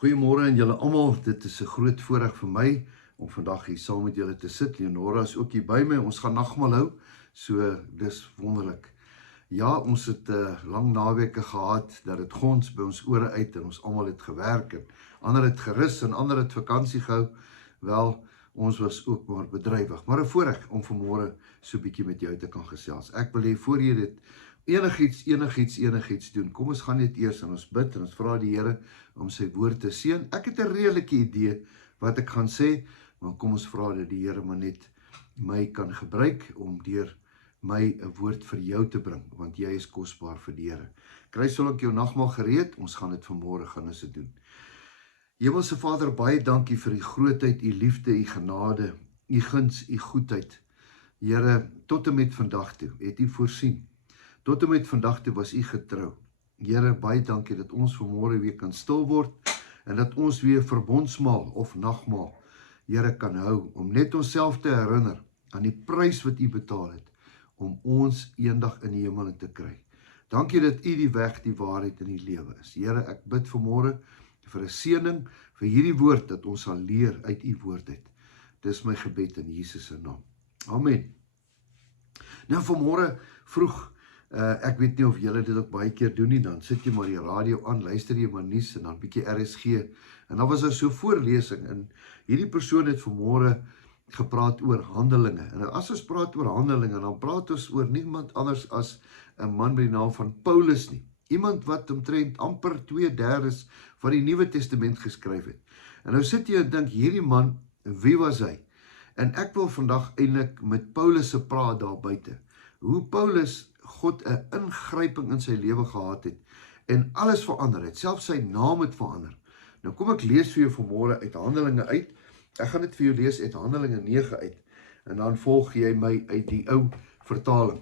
Goeiemôre aan julle almal. Dit is 'n groot voorreg vir my om vandag hier saam met julle te sit. Leonora is ook hier by my. Ons gaan nagmaal hou. So dis wonderlik. Ja, ons het 'n lang naweke gehad dat dit gons by ons ore uit en ons almal het gewerk en ander het gerus en ander het vakansie gehou. Wel, ons was ook maar bedrywig. Maar 'n voorreg om vanmôre so 'n bietjie met jou te kan gesels. Ek wil hê voor jy dit enigiets doen. Kom ons gaan net eers en ons bid en ons vra die Here om sy woord te seën. Ek het 'n redelike idee wat ek gaan sê, maar kom ons vra dat die Here maar net my kan gebruik om deur my 'n woord vir jou te bring, want jy is kosbaar vir die Here. Kry sal ek jou nagmaal gereed. Ons gaan dit vanmôre gaan ons dit doen. Hemelse Vader, baie dankie vir u grootheid, u liefde, u genade, u guns, u goedheid. Here, tot en met vandag toe het u voorsien. Tot en met vandag toe was u getrou. Here, baie dankie dat ons vanmôre weer kan stil word en dat ons weer verbondsmaal of nagmaal, Here, kan hou om net onsself te herinner aan die prys wat u betaal het om ons eendag in die hemel te kry. Dankie dat u die weg, die waarheid en die lewe is. Here, ek bid vanmôre vir 'n seëning vir hierdie woord dat ons sal leer uit u woord uit. Dis my gebed in Jesus se naam. Amen. Nou vanmôre vroeg, ek weet nie of julle dit ook baie keer doen nie, dan sit jy maar die radio aan, luister jy maar nuus en dan bietjie RSG. En dan was daar so voorlesing en hierdie persoon het vanmôre gepraat oor Handelinge. En as ons praat oor Handelinge, dan praat ons oor niemand anders as 'n man met die naam van Paulus nie. Iemand wat omtrent amper 2/3 van die Nuwe Testament geskryf het. En nou sit jy en dink, hierdie man, wie was hy? En ek wil vandag eintlik met Paulus se praat daar buite. Hoe Paulus God 'n ingryping in sy lewe gehad het en alles verander het, selfs sy naam het verander. Nou kom ek lees vir jou vanmôre uit Handelinge uit. Ek gaan dit vir jou lees uit Handelinge 9 uit en dan volg jy my uit die ou vertaling.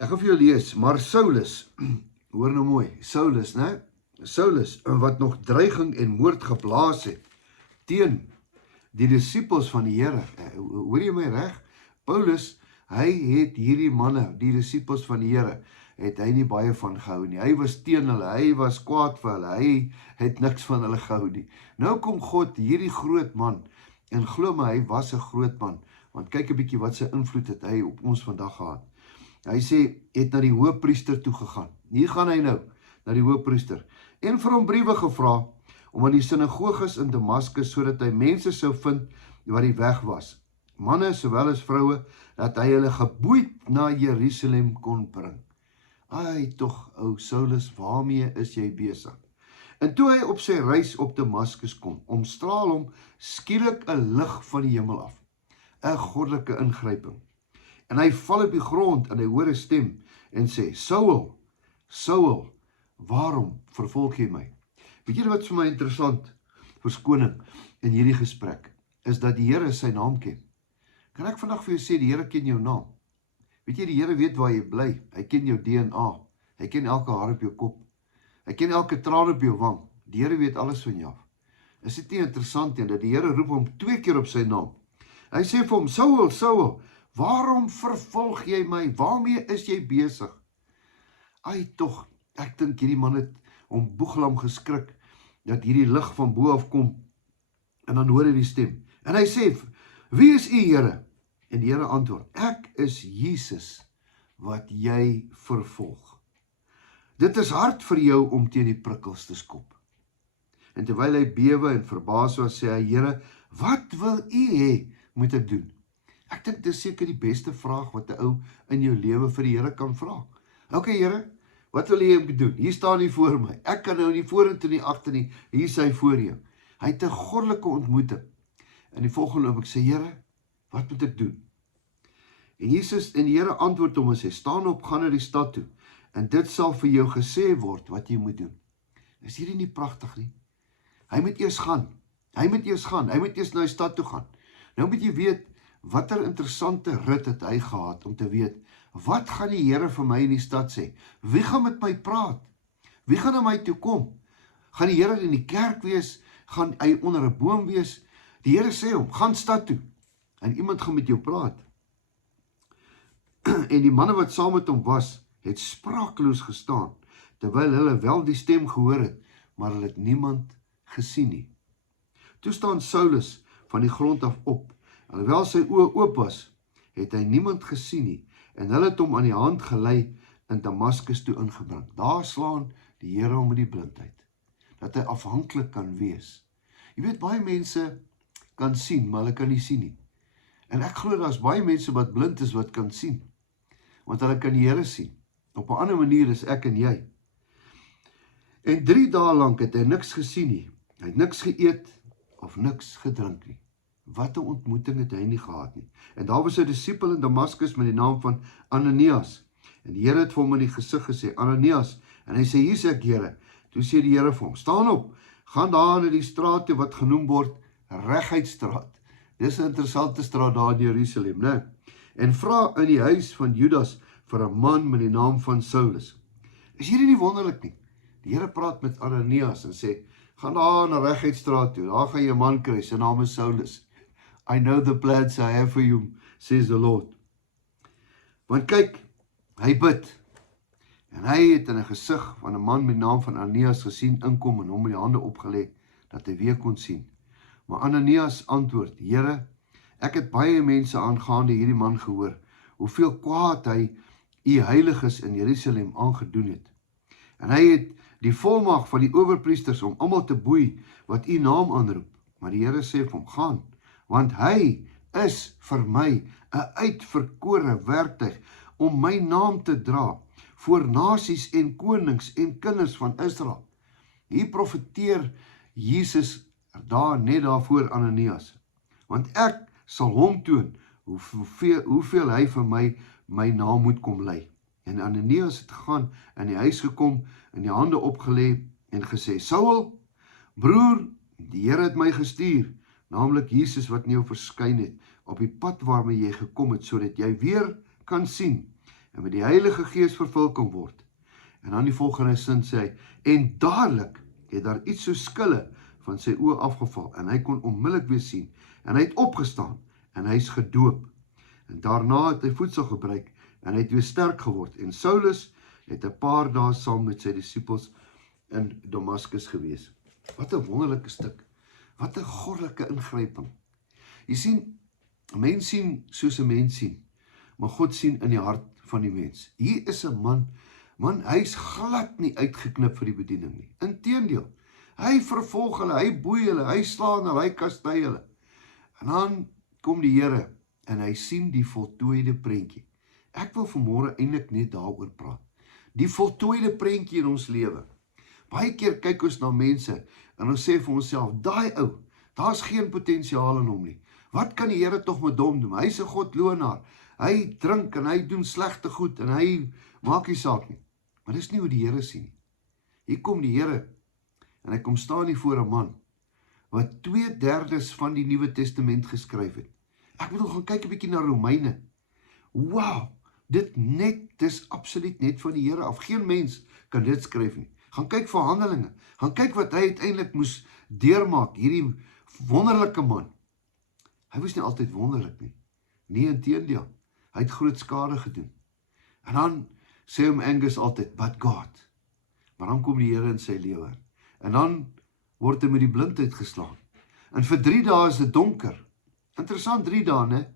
Ek gaan vir jou lees, maar Saulus, hoor nou mooi, Saulus, wat nog dreiging en moord geblaas het teen die disippels van die Here. Hoor jy my reg? Paulus, hy het hierdie manne, die disippels van die Here, het hy nie baie van gehou nie. Hy was teen hulle, hy was kwaad vir hulle, hy het niks van hulle gehou nie. Nou kom God, hierdie groot man, en glo my, hy was 'n groot man, want kyk 'n bietjie wat sy invloed het hy op ons vandag gehad. Hy sê, het na die hoëpriester toe gegaan. Hier gaan hy nou, na die hoëpriester, en vir hom briewe gevra, om aan die sinagoges in Damaskus, sodat hy mense sou vind, wat die weg was, manne sowel as vroue, dat hy hulle geboeid na Jerusalem kon bring. Ai tog, ou Saulus, waarmee is jy besig? En toe hy op sy reis op Damaskus kom, omstraal hom skielik 'n lig van die hemel af, 'n goddelike ingryping. En hy val op die grond en hy hoor 'n stem en sê, Saul, Saul, waarom vervolg jy my? Weet julle wat vir my interessant, verskoning in hierdie gesprek, is dat die Here sy naam ken. Kan ek vandag vir jou sê, die Here ken jou naam. Weet jy, die Here weet waar jy bly. Hy ken jou DNA. Hy ken elke haar op jou kop. Hy ken elke traan op jou wang. Die Here weet alles van jou. Is dit nie interessant nie, dat die Here roep hom 2 keer op sy naam. Hy sê vir hom, Saul, Saul, waarom vervolg jy my? Waarmee is jy besig? Ai tog, ek dink hierdie man het om boeglam geskrik, dat hierdie lig van bo af kom, en dan hoor hy die stem. En hy sê, wie is u, Here? En die Here antwoord, ek is Jesus wat jy vervolg. Dit is hard vir jou om teen die prikkels te skop. En terwyl hy bewe en verbaas was, sê hy, Here, wat wil u hê moet ek doen? Ek dink dit is seker die beste vraag wat 'n ou in jou lewe vir die Here kan vra. OK, Here, wat wil jy moet doen? Hier staan hy voor my. Ek kan nou nie vorentoe nie agter nie. Hier is hy voor jou. Hy het 'n goddelike ontmoeting. En die volgende oomblik sê, Here, wat moet ek doen? En die Here antwoord hom en sê, staan op, gaan na die stad toe, en dit sal vir jou gesê word wat jy moet doen. Is hierdie nie pragtig nie? Hy moet eers gaan, hy moet eers na die stad toe gaan. Nou moet jy weet, watter interessante rit het hy gehad, om te weet, wat gaan die Here vir my in die stad sê? Wie gaan met my praat? Wie gaan na my toe kom? Gaan die Here in die kerk wees? Gaan hy onder 'n boom wees? Die Here sê hom, gaan stad toe, en iemand gaan met jou praat. En die manne wat saam met hom was, het sprakeloos gestaan, terwyl hulle wel die stem gehoor het, maar hulle het niemand gesien nie. Toe staan Saulus van die grond af op. Alhoewel sy oë oop was, het hy niemand gesien nie, en hulle het hom aan die hand gelei in Damaskus toe ingebring. Daar slaan die Here hom met die blindheid, dat hy afhanklik kan wees. Jy weet, baie mense kan sien, maar hulle kan nie sien nie. En ek glo daar's baie mense wat blind is wat kan sien, want hulle kan die Here sien. Op 'n ander manier is ek en jy. En 3 dae lank het hy niks gesien nie. Hy het niks geëet of niks gedrink nie. Wat 'n ontmoeting het hy nie gehad nie. En daar was 'n disipel in Damaskus met die naam van Ananias. En die Here het vir hom in die gesig gesê, Ananias. En hy sê, hier is ek, Here. Toe sê die Here vir hom, staan op, gaan daar in die straat toe wat genoem word Reguitstraat. Dis 'n interessante straat daar in Jerusalem, né? En vra in die huis van Judas vir 'n man met die naam van Saulus. Is hierdie nie wonderlik nie? Die Here praat met Ananias en sê, gaan daar na Reguitstraat toe, daar gaan jy 'n man kry, sy naam is Saulus. I know the plans I have for you, says the Lord. Want kyk, hy bid, en hy het in 'n gesig van 'n man met die naam van Ananias gesien inkom en hom met die hande opgelê, dat hy weer kon sien. Maar Ananias antwoord, Here, ek het baie mense aangaande hierdie man gehoor, hoeveel kwaad hy u heiliges in Jerusalem aangedoen het. En hy het die volmag van die owerpriesters om almal te boei wat u naam aanroep. Maar die Here sê vir hom, gaan, want hy is vir my 'n uitverkore werktuig om my naam te dra voor nasies en konings en kinders van Israel. Hier profeteer Jesus net daarvoor Ananias. Want ek sal hom toon hoeveel hy vir my naam moet kom lei. En Ananias het gegaan in die huis gekom en die hande opgelê en gesê, Saul, broer, die Here het my gestuur, naamlik Jesus wat in jou verskyn het, op die pad waarmee jy gekom het, sodat jy weer kan sien, en met die Heilige Gees vervul kan word. En dan die volgende sin sê hy, en dadelik het daar iets so skille van sy oë afgeval, en hy kon onmiddellik weer sien, en hy het opgestaan, en hy is gedoop. En daarna het hy voedsel gebruik, en hy het weer sterk geword, en Saulus het 'n paar dae saam met sy disippels in Damaskus gewees. Wat 'n wonderlike stuk, wat 'n goddelike ingryping. Jy sien, 'n mens sien soos 'n mens sien, maar God sien in die hart van die mens. Hier is 'n man, hy's glad nie uitgeknip vir die bediening nie. Inteendeel, hy vervolg hulle, hy boei hulle, hy slaan hulle, hy kastei hulle. En dan kom die Here en hy sien die voltooide prentjie. Ek wil vanmôre eintlik net daaroor praat. Die voltooide prentjie in ons lewe. Baie keer kyk ons na mense en ons sê vir onsself, daai ou, daar's geen potensiaal in hom nie. Wat kan die Here tog met hom doen? Hy's 'n godlonaar. Hy drink en hy doen slegte goed en hy maak nie saak nie. Maar dis nie hoe die Here sien nie. Hier kom die Here en hy kom staan hier voor 'n man wat 2/3 van die Nuwe Testament geskryf het. Ek bedoel, gaan kyk 'n bietjie na Romeine. Wow, dis absoluut net van die Here af. Geen mens kan dit skryf nie. Gaan kyk vir Handelinge. Gaan kyk wat hy uiteindelik moes deurmaak, hierdie wonderlike man. Hy was nie altyd wonderlik nie. Nee, inteendeel. Hy het groot skade gedoen. En dan sê hom Angus altyd, but God. Maar dan kom die Here in sy lewe. En dan word hy met die blindheid geslaan. En vir 3 dae is dit donker. Interessant, 3 dae, né?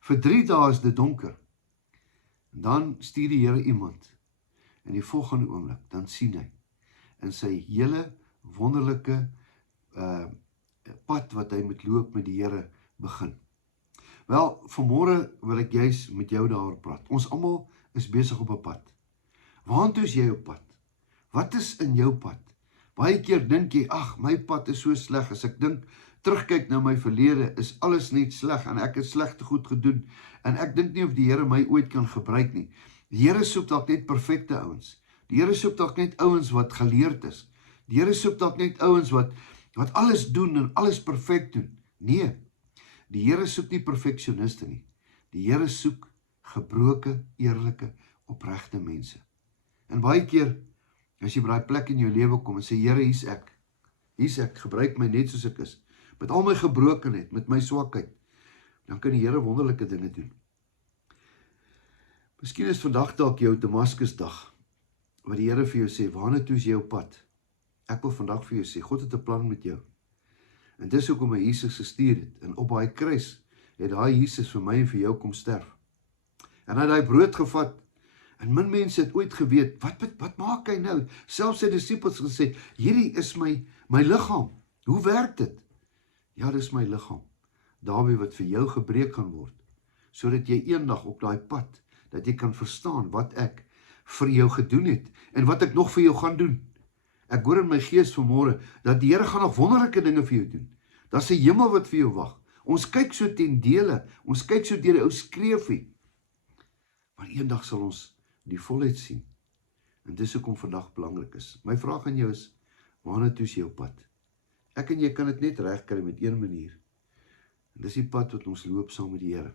Vir 3 dae is dit donker. En dan stuur die Here iemand. En die volgende oomblik, dan sien hy in sy hele wonderlike pad wat hy moet loop met die Here begin. Wel, vanmôre wil ek juis met jou daaroor praat. Ons almal is besig op 'n pad. Waartoe is jy op pad? Wat is in jou pad? Baie keer dink jy, ag, my pad is so sleg. As ek terugkyk na my verlede, is alles net sleg en ek het slegte goed gedoen en ek dink nie of die Here my ooit kan gebruik nie. Die Here soek dalk net perfekte ouens. Die Here soek dalk net ouens wat geleerd is. Die Here soek dalk net ouens wat alles doen en alles perfek doen. Nee. Die Here soek nie perfeksioniste nie. Die Here soek gebroke, eerlike, opregte mense. En baie keer, as jy by daai plek in jou lewe kom en sê, Here, hier's ek, gebruik my net soos ek is, met al my gebrokenheid, met my swakheid, dan kan die Here wonderlike dinge doen. Miskien is vandag dalk jou Damaskusdag, wat die Here vir jou sê, waarna toe is jy op pad? Ek wil vandag vir jou sê, God het 'n plan met jou. En dis hoekom hy Jesus gestuur het. En op daai kruis het daai Jesus vir my en vir jou kom sterf. En hy het daai brood gevat. En min mense het ooit geweet, wat maak hy nou? Selfs sy disippels gesê, hierdie is my liggaam. Hoe werk dit? Ja, dis my liggaam. Daarby wat vir jou gebreek gaan word. Sodat jy eendag op daai pad, dat jy kan verstaan wat ek vir jou gedoen het. En wat ek nog vir jou gaan doen. Ek hoor in my gees vanmôre, dat die Here gaan nog wonderlike dinge vir jou doen. Daar's 'n hemel wat vir jou wag. Ons kyk so ten dele, ons kyk so deur 'n ou skreefie. Maar eendag sal ons die volheid sien. En dis hoekom vandag belangrik is. My vraag aan jou is, waarna toe is jou pad? Ek en jy kan dit net regkry met een manier. En dis die pad wat ons loop saam met die Here.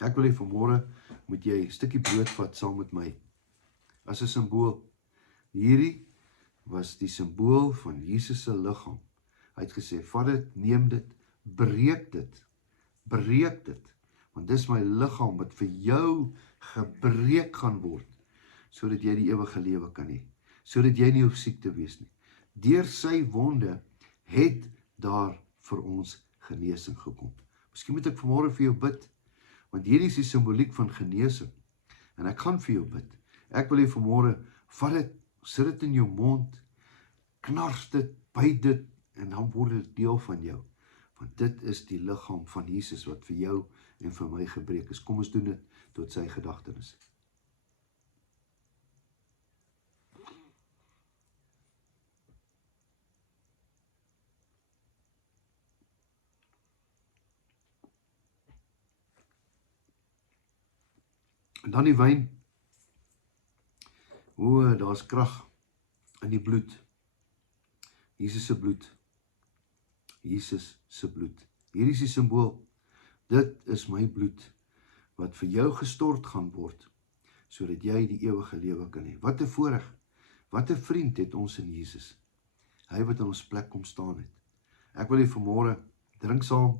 Ek wil hê vanmôre moet jy 'n stukkie brood vat saam met my. As 'n simbool. Hierdie was die simbool van Jesus se liggaam. Hy het gesê, vat dit, neem dit, breek dit, want dis my liggaam wat vir jou gebreek gaan word, sodat jy die ewige lewe kan hê, sodat jy nie hoef siek te wees nie. Deur sy wonde het daar vir ons genesing gekom. Miskien moet ek vanmôre vir jou bid, want hierdie is die simboliek van genesing, en ek gaan vir jou bid. Ek wil hê vanmôre, vat dit, sit dit in jou mond, knars dit, byt dit, en dan word dit deel van jou. Want dit is die liggaam van Jesus wat vir jou en vir my gebreek is. Kom ons doen dit tot sy gedagtenis. En dan die wyn. O, daar's krag in die bloed. Jesus se bloed. Jesus se bloed. Hier is die simbool. Dit is my bloed wat vir jou gestort gaan word, sodat jy die ewige lewe kan hê. Wat 'n voorreg, wat 'n vriend het ons in Jesus. Hy wat in ons plek kom staan het. Ek wil hê vanmôre drink saam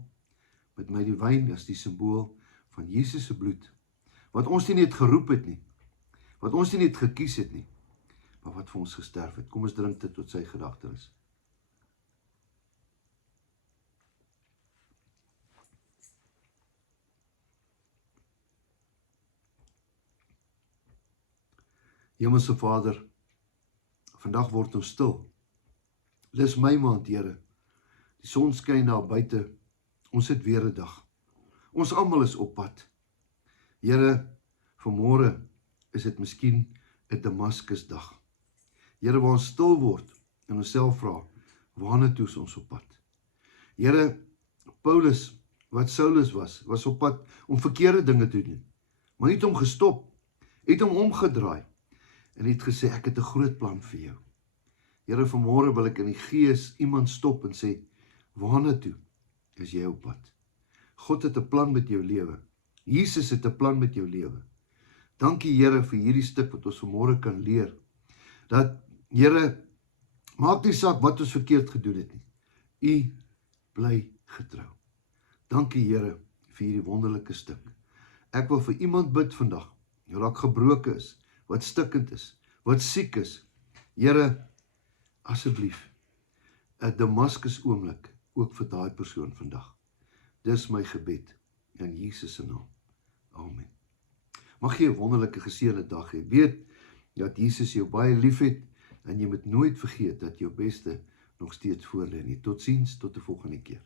met my die wyn as die simbool van Jesus se bloed, wat ons nie net geroep het nie, wat ons nie net gekies het nie, maar wat vir ons gesterf het. Kom ons drink dit tot sy gedagtenis. Hemelse Vader, vandag word ons stil. Dis my maand, Here. Die son skyn daar buite. Ons het weer 'n dag. Ons almal is op pad. Here, vanmôre is dit miskien 'n Damaskusdag. Here, waar ons stil word en onsself vra, waarna toe is ons op pad? Here, Paulus, wat Saulus was op pad om verkeerde dinge te doen. Maar hy het hom gestop, het hom omgedraai en het gesê, ek het 'n groot plan vir jou. Here, vanmôre wil ek in die gees iemand stop en sê, waarna toe is jy op pad? God het 'n plan met jou lewe. Jesus het 'n plan met jou lewe. Dankie, Here, vir hierdie stuk wat ons vanmôre kan leer. Dat, Here, maak nie saak wat ons verkeerd gedoen het nie. U bly getrou. Dankie, Here, vir hierdie wonderlike stuk. Ek wil vir iemand bid vandag, wat dalk gebroken is, wat stikkend is, wat siek is. Here, asseblief, 'n Damaskus oomblik, ook vir daai persoon vandag. Dis my gebed, in Jesus se naam. Amen. Mag jy 'n wonderlike geseënde dag hê. Weet, dat Jesus jou baie lief het, en jy moet nooit vergeet, dat jou beste nog steeds voor lê nie. Totsiens, tot die volgende keer.